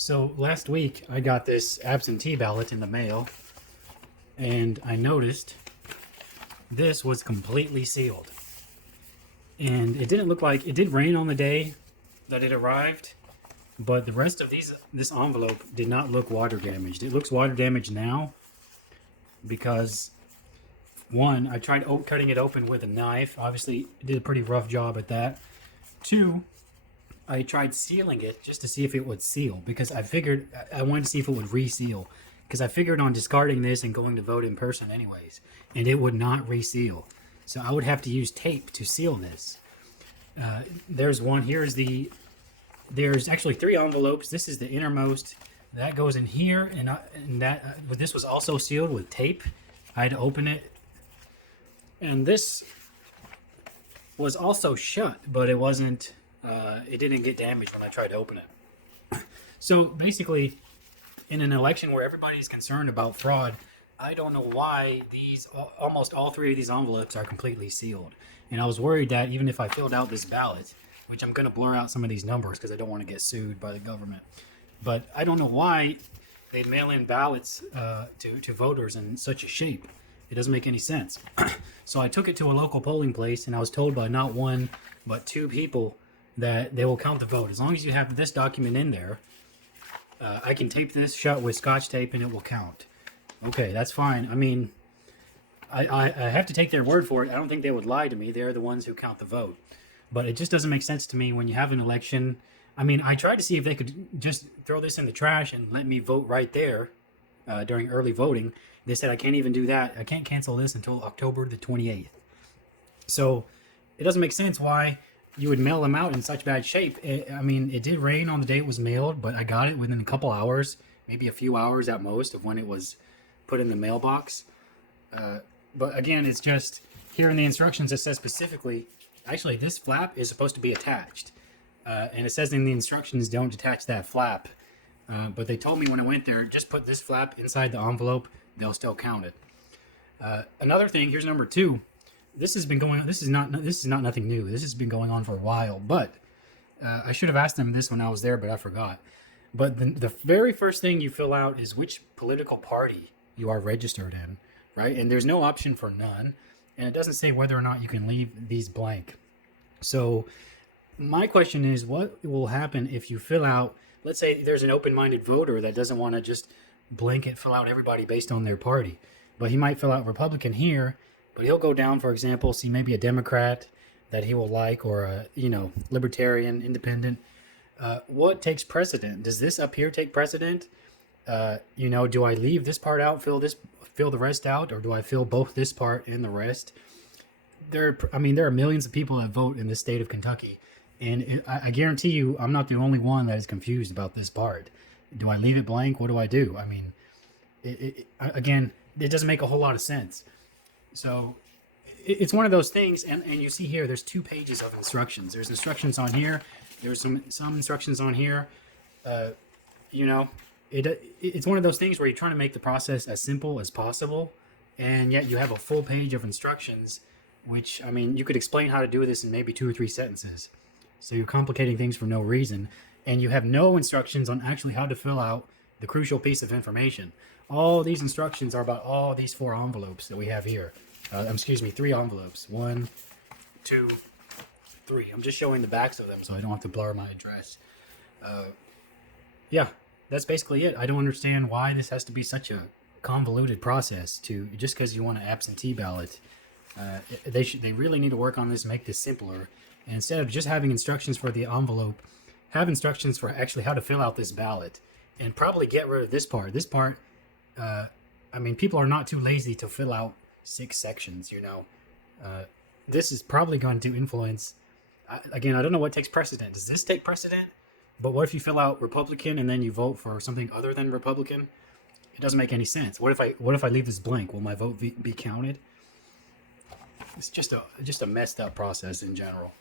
So last week I got this absentee ballot in the mail, and I noticed this was completely sealed. And it didn't look like it did rain on the day that it arrived, but the rest of this envelope did not look water damaged. It looks water damaged now because one, I tried cutting it open with a knife. Obviously, did a pretty rough job at that. Two, I tried sealing it just to see if it would seal because I figured I wanted to see if it would reseal because I figured on discarding this and going to vote in person anyways, and it would not reseal. So I would have to use tape to seal this. There's one. There's actually three envelopes. This is the innermost. That goes in here, and this was also sealed with tape. I had to open it, and this was also shut, but it wasn't. It didn't get damaged when I tried to open it. So basically, in an election where everybody's concerned about fraud, I don't know why almost all three of these envelopes are completely sealed. And I was worried that even if I filled out this ballot, which I'm going to blur out some of these numbers because I don't want to get sued by the government, but I don't know why they'd mail in ballots to voters in such a shape. It doesn't make any sense. So I took it to a local polling place, and I was told by not one but two people that they will count the vote. As long as you have this document in there, I can tape this shut with Scotch tape and it will count. Okay, that's fine. I mean, I have to take their word for it. I don't think they would lie to me. They're the ones who count the vote. But it just doesn't make sense to me when you have an election. I mean, I tried to see if they could just throw this in the trash and let me vote right there during early voting. They said I can't even do that. I can't cancel this until October the 28th. So it doesn't make sense why you would mail them out in such bad shape. I mean, it did rain on the day it was mailed, but I got it within a couple hours, maybe a few hours at most of when it was put in the mailbox. But again, it's just here in the instructions it says specifically, actually this flap is supposed to be attached. And it says in the instructions don't detach that flap. But they told me when I went there, just put this flap inside the envelope, they'll still count it. Another thing, here's number two. This has been going on. This is not nothing new. This has been going on for a while, but I should have asked them this when I was there, but I forgot. But the very first thing you fill out is which political party you are registered in, right? And there's no option for none, and it doesn't say whether or not you can leave these blank. So my question is, what will happen if you fill out, let's say there's an open-minded voter that doesn't want to just blanket fill out everybody based on their party, but he might fill out Republican here, but he'll go down, for example, see maybe a Democrat that he will like, or a libertarian, independent. What takes precedent? Does this up here take precedent? Do I leave this part out, fill the rest out, or do I fill both this part and the rest? There are millions of people that vote in the state of Kentucky, and I guarantee you, I'm not the only one that is confused about this part. Do I leave it blank? What do I do? I mean, it doesn't make a whole lot of sense. So it's one of those things, and you see here, there's 2 pages of instructions. There's instructions on here. There's some instructions on here. It's one of those things where you're trying to make the process as simple as possible, and yet you have a full page of instructions, which, I mean, you could explain how to do this in maybe 2 or 3 sentences. So you're complicating things for no reason, and you have no instructions on actually how to fill out the crucial piece of information. All these instructions are about all these 4 envelopes that we have here. 3 envelopes. 1, 2, 3. I'm just showing the backs of them so I don't have to blur my address. Yeah, that's basically it. I don't understand why this has to be such a convoluted process just because you want an absentee ballot. They really need to work on this, make this simpler. And instead of just having instructions for the envelope, have instructions for actually how to fill out this ballot, and probably get rid of this part. This part, people are not too lazy to fill out 6 sections, This is probably going to influence, I don't know what takes precedent. Does this take precedent? But what if you fill out Republican and then you vote for something other than Republican? It doesn't make any sense. What if I leave this blank? Will my vote be counted? It's just a messed up process in general.